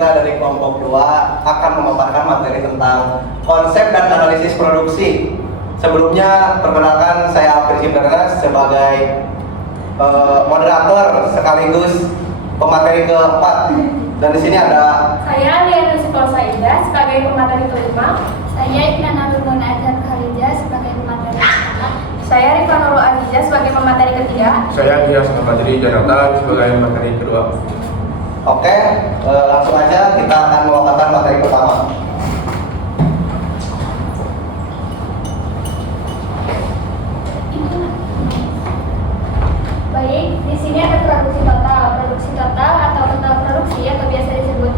kita dari kelompok 2 akan memaparkan materi tentang konsep dan analisis produksi. Sebelumnya, perkenalkan saya Alfred Cibernas sebagai moderator sekaligus pemateri keempat. Dan di sini ada saya Liana Sipolsa Ida sebagai pemateri kelima. Saya Iknana Nurmuna Azhar Khalija sebagai pemateri pertama. Saya Rifa Nurul Aziza sebagai pemateri ketiga. Saya Gias Nurmadiri Janatan sebagai materi kedua. Oke, langsung aja kita akan memaparkan materi pertama. Baik, di sini ada produksi total. Produksi total atau total produksi atau biasa disebut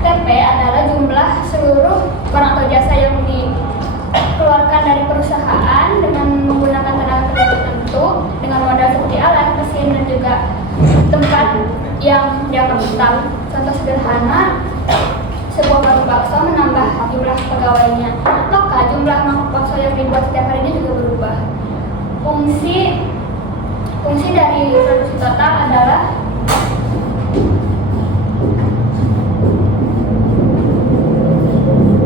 TP adalah jumlah seluruh barang atau jasa yang dikeluarkan dari perusahaan dengan menggunakan tenaga kerja tertentu dengan modal seperti alat, mesin, dan juga tempat yang dianggap utang. Contoh sederhana, sebuah warung bakso menambah jumlah pegawainya, maka jumlah mangkok bakso yang dibuat setiap harinya juga berubah. Fungsi dari produksi total adalah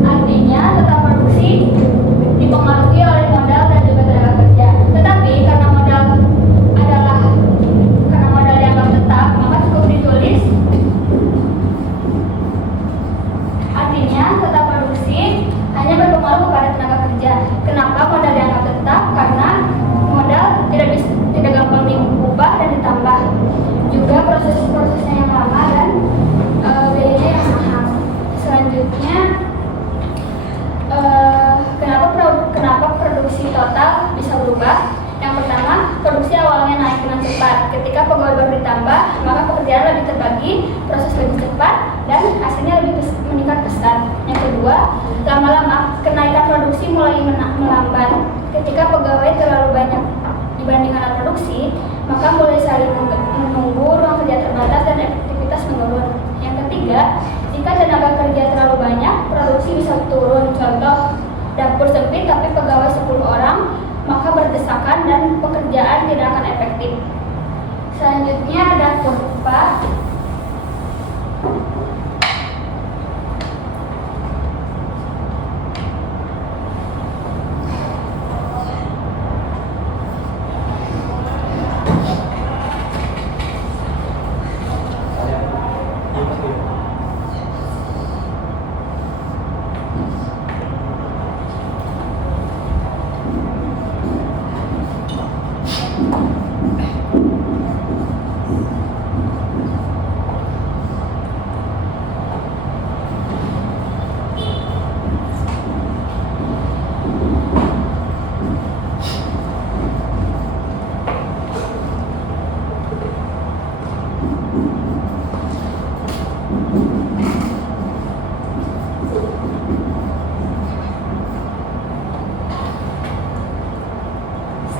artinya total produksi dipengaruhi oleh modal dan juga tenaga kerja. Tetapi karena modal dianggap tetap, maka cukup ditulis artinya total produksi hanya berpengaruh kepada tenaga kerja. Kenapa modal dianggap tetap? Karena modal tidak gampang diubah dan ditambah. Juga prosesnya yang lama dan biayanya yang mahal. Selanjutnya, kenapa produksi total bisa berubah? Yang pertama, produksi awalnya naik dengan cepat. Ketika pegawai baru ditambah, maka pekerjaan lebih terbagi, proses lebih cepat, dan hasilnya lebih meningkat pesat. Yang kedua, lama-lama kenaikan produksi mulai melambat. Ketika pegawai terlalu banyak dibanding alat produksi, maka mulai saling menunggu, ruang kerja terbatas, dan efektivitas menurun. Yang ketiga, jika tenaga kerja terlalu banyak, produksi bisa turun. Contoh, dapur sempit tapi pegawai 10 orang, maka berdesakan dan pekerjaan tidak akan efektif. Selanjutnya ada kurva.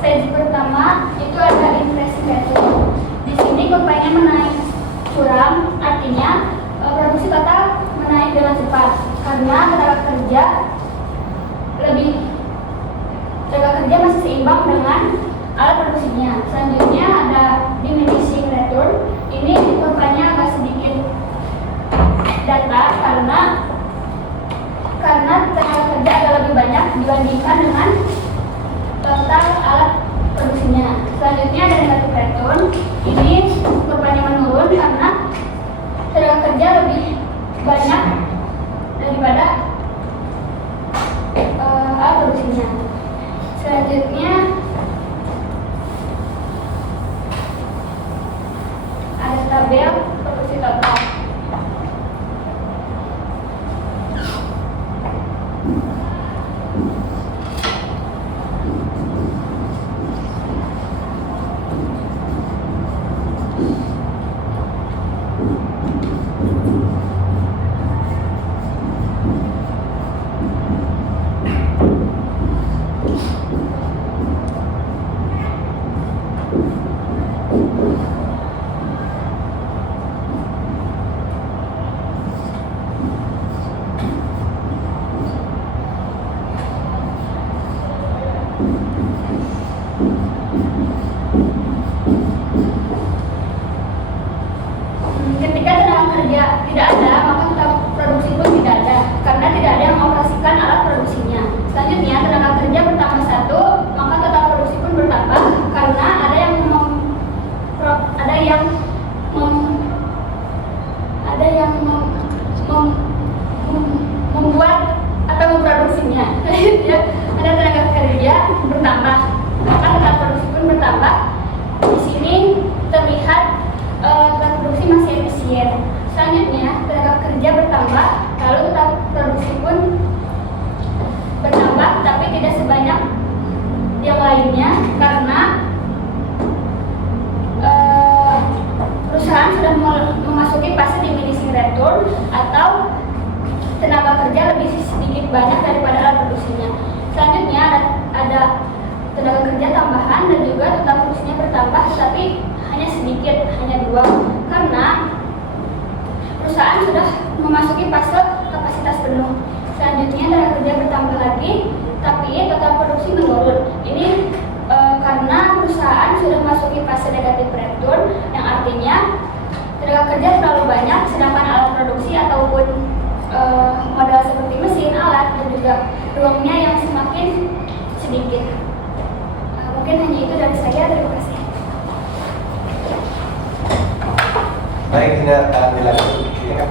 Stage pertama itu ada impresi return. Di sini kurvanya menaik curam, artinya produksi total menaik dengan cepat karena tenaga kerja masih seimbang dengan alat produksinya. Selanjutnya ada diminishing return. Ini kurvanya agak sedikit datar karena tenaga kerja agak lebih banyak dibandingkan dengan total alat produksinya. Selanjutnya ada negative return. Ini kurvanya menurun karena tenaga kerja lebih banyak daripada alat produksinya. Selanjutnya ada kerja tidak ada, maka tetap produksi pun tidak ada, karena tidak ada yang mengoperasikan alat produksinya. Selanjutnya, tenaga kerja bertambah 1, maka total produksi pun bertambah, karena ada yang membuat atau memproduksinya. Ya, ada tenaga kerja bertambah, maka total produksi pun bertambah. Di sini terlihat produksi masih efisien. Selanjutnya, tenaga kerja bertambah, lalu total produksi pun bertambah, tapi tidak sebanyak yang lainnya karena perusahaan sudah memasuki fase diminishing return atau tenaga kerja lebih sedikit banyak daripada alat produksinya. Selanjutnya ada tenaga kerja tambahan dan juga total produksinya bertambah, tetapi hanya sedikit, hanya 2, karena perusahaan sudah memasuki fase kapasitas penuh. Selanjutnya tenaga kerja bertambah lagi, tapi total produksi menurun. Ini karena perusahaan sudah memasuki fase negatif return, yang artinya tenaga kerja terlalu banyak, sedangkan alat produksi ataupun modal seperti mesin, alat, dan juga ruangnya yang semakin sedikit. Mungkin hanya itu dari saya. Terima kasih. Baik, sini akan dilanjut ya kan?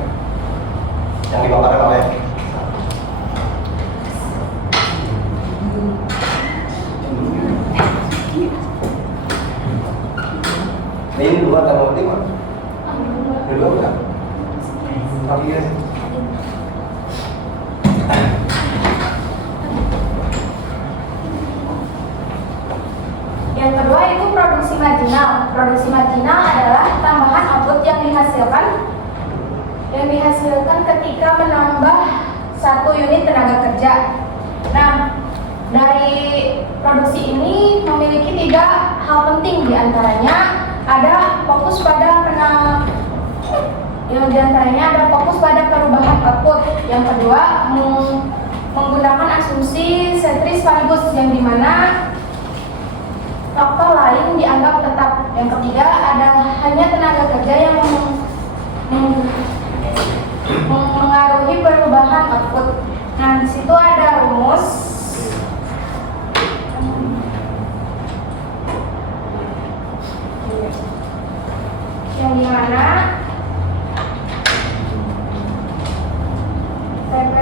Yang dipaparkan oleh ini 2 atau 5? 2 bukan? Tapi ya. Yang kedua itu produksi marginal. Produksi marginal adalah tambahan output yang dihasilkan ketika menambah 1 unit tenaga kerja. Nah, dari produksi ini memiliki 3 hal penting, diantaranya ada fokus pada perubahan output. Yang kedua, menggunakan asumsi ceteris paribus, yang dimana faktor lain dianggap tetap. Yang ketiga, ada hanya tenaga kerja yang mengaruhi perubahan output. Nah, di situ ada rumus yang dimana TP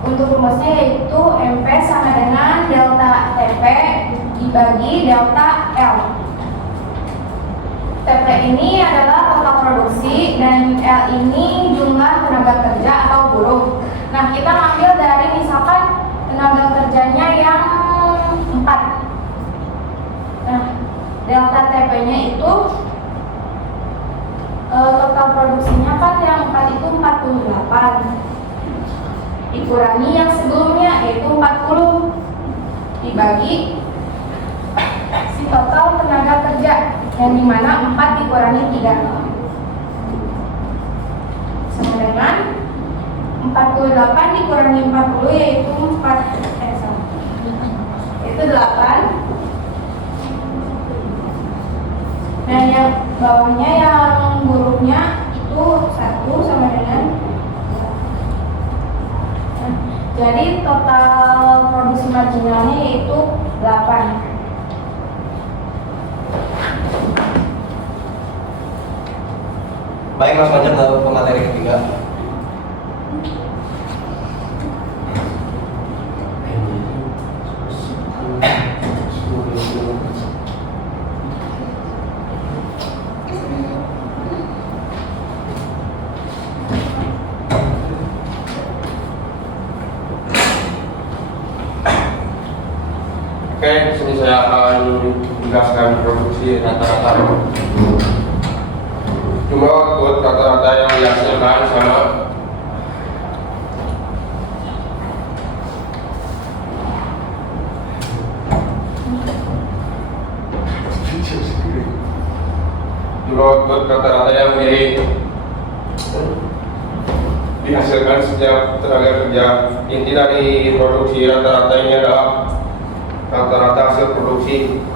untuk rumusnya yaitu MP sama dengan delta TP dibagi delta L. TP ini adalah total produksi dan L ini jumlah tenaga kerja atau buruh. Nah, kita ambil dari misalkan tenaga kerjanya yang 4. Nah, delta TP-nya itu total produksinya kan yang 4 itu 48. Dikurangi yang sebelumnya yaitu 40 dibagi si total tenaga kerja, yang dimana 4 dikurangi 3 sama dengan 48 dikurangi 40 yaitu 8. Dan yang bawahnya yang buruhnya itu 1 sama dengan. Jadi total produksi marginalnya yaitu 8. Baik, langsung aja ke materi ketiga. Oke, di sini saya akan menjelaskan produksi rata-rata. Jumlah output rata-rata yang dihasilkan sama jumlah output rata-rata yang dihasilkan setiap tenaga kerja. Inti dari produksi rata-rata ini adalah rata-rata hasil produksi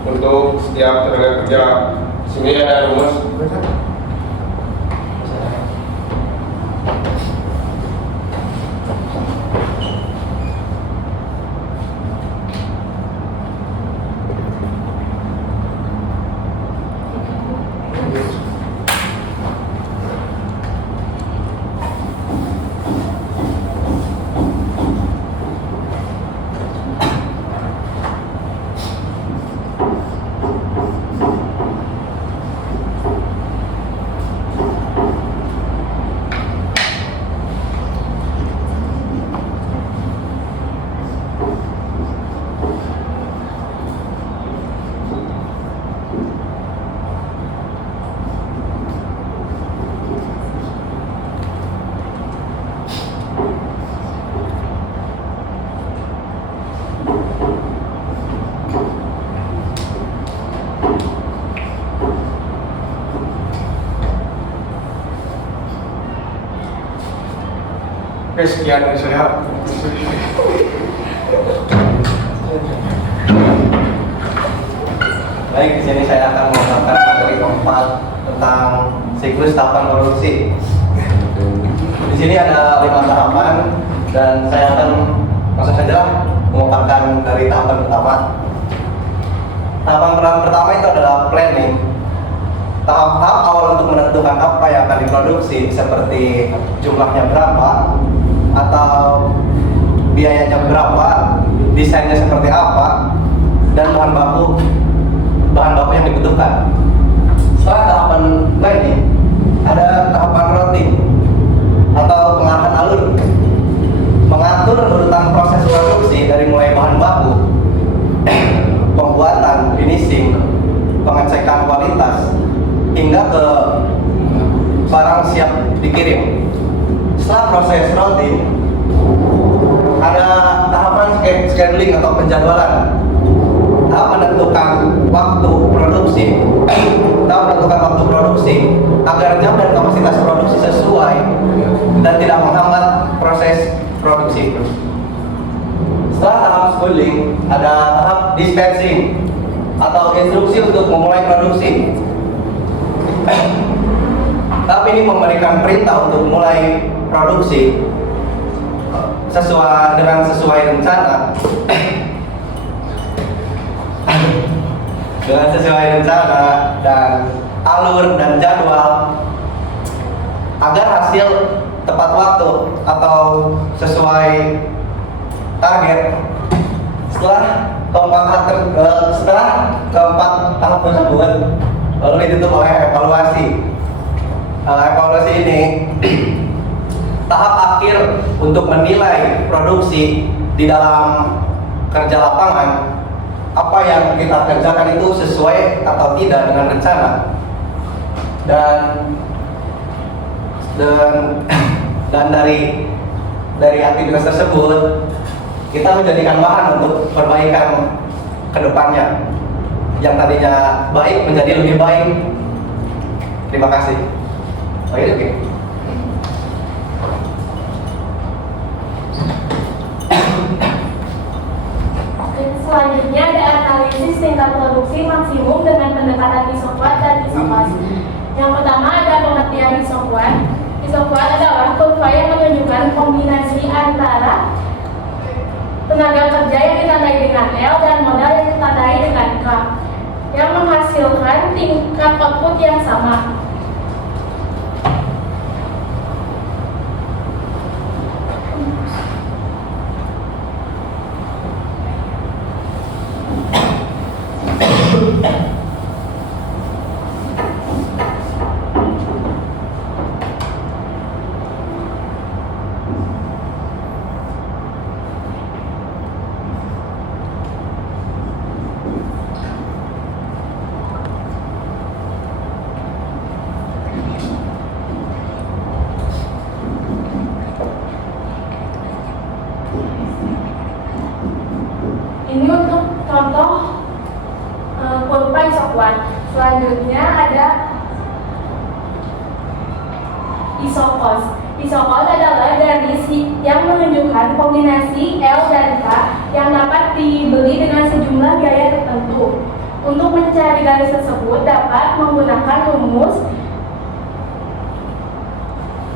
untuk setiap tenaga kerja. Sini ada rumus. Oke, sekian dari saya. Baik, di sini saya akan mengungkapkan materi keempat tentang siklus tahapan produksi. Di sini ada 5 tahapan dan saya akan langsung saja mengungkapkan dari tahapan pertama. Tahapan pertama itu adalah planning. Tahap awal untuk menentukan apa yang akan diproduksi seperti jumlahnya berapa atau biayanya berapa, desainnya seperti apa, dan bahan baku yang dibutuhkan. Setelah tahapan planning, ada tahapan routing atau pengarahan alur, mengatur urutan proses produksi dari mulai bahan baku, pembuatan, finishing, pengecekan kualitas, hingga ke barang siap dikirim. Setelah proses routing, ada tahapan scheduling atau penjadwalan. Tahap menentukan waktu produksi, agar jam dan kapasitas produksi sesuai dan tidak menghambat proses produksi. Setelah tahap scheduling, ada tahap dispatching atau instruksi untuk memulai produksi. Tahap ini memberikan perintah untuk mulai produksi sesuai rencana dan alur dan jadwal agar hasil tepat waktu atau sesuai target. Setelah keempat tahap tersebut lalu ditutup oleh evaluasi. Evaluasi ini tahap akhir untuk menilai produksi di dalam kerja lapangan, apa yang kita kerjakan itu sesuai atau tidak dengan rencana, dan dari aktivitas tersebut kita menjadikan bahan untuk perbaikan kedepannya, yang tadinya baik menjadi lebih baik. Terima kasih. Oke. Selanjutnya ada analisis tingkat produksi maksimum dengan pendekatan isokuat dan isopas. Yang pertama ada pengertian isokuat. Isokuat adalah kurva yang menunjukkan kombinasi antara tenaga kerja yang ditandai dengan L dan modal yang ditandai dengan K, yang menghasilkan tingkat output yang sama. Selanjutnya ada isokos. Isokos adalah garis yang menunjukkan kombinasi L dan K yang dapat dibeli dengan sejumlah biaya tertentu. Untuk mencari garis tersebut dapat menggunakan rumus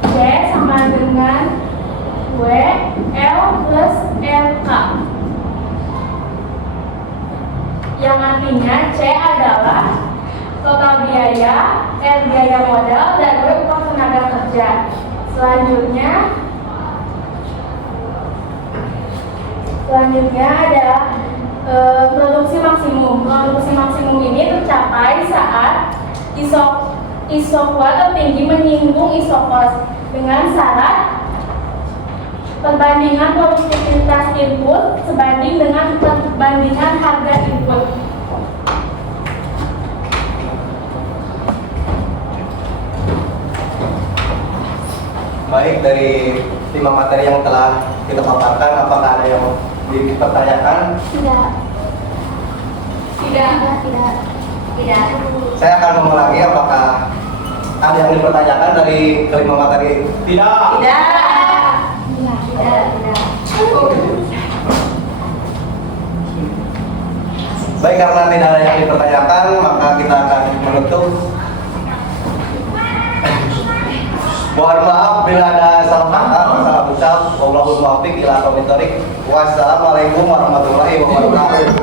C sama dengan W L plus LK, yang artinya C adalah total biaya, L biaya modal, dan W upah tenaga kerja. Selanjutnya adalah produksi maksimum. Produksi maksimum ini tercapai saat isokua tertinggi menyinggung isokos dengan syarat perbandingan produktivitas input sebanding dengan perbandingan harga input. Baik, dari 5 materi yang telah kita paparkan, apakah ada yang dipertanyakan? Tidak. Saya akan mengulangi, apakah ada yang dipertanyakan dari kelima materi? Tidak. Baik, karena tidak ada yang dipertanyakan, maka kita akan menutup. Mohon maaf bila ada salah kata, salah ucap. Wallahul muwaffiq ila aqwamit thoriq. Wassalamualaikum warahmatullahi wabarakatuh.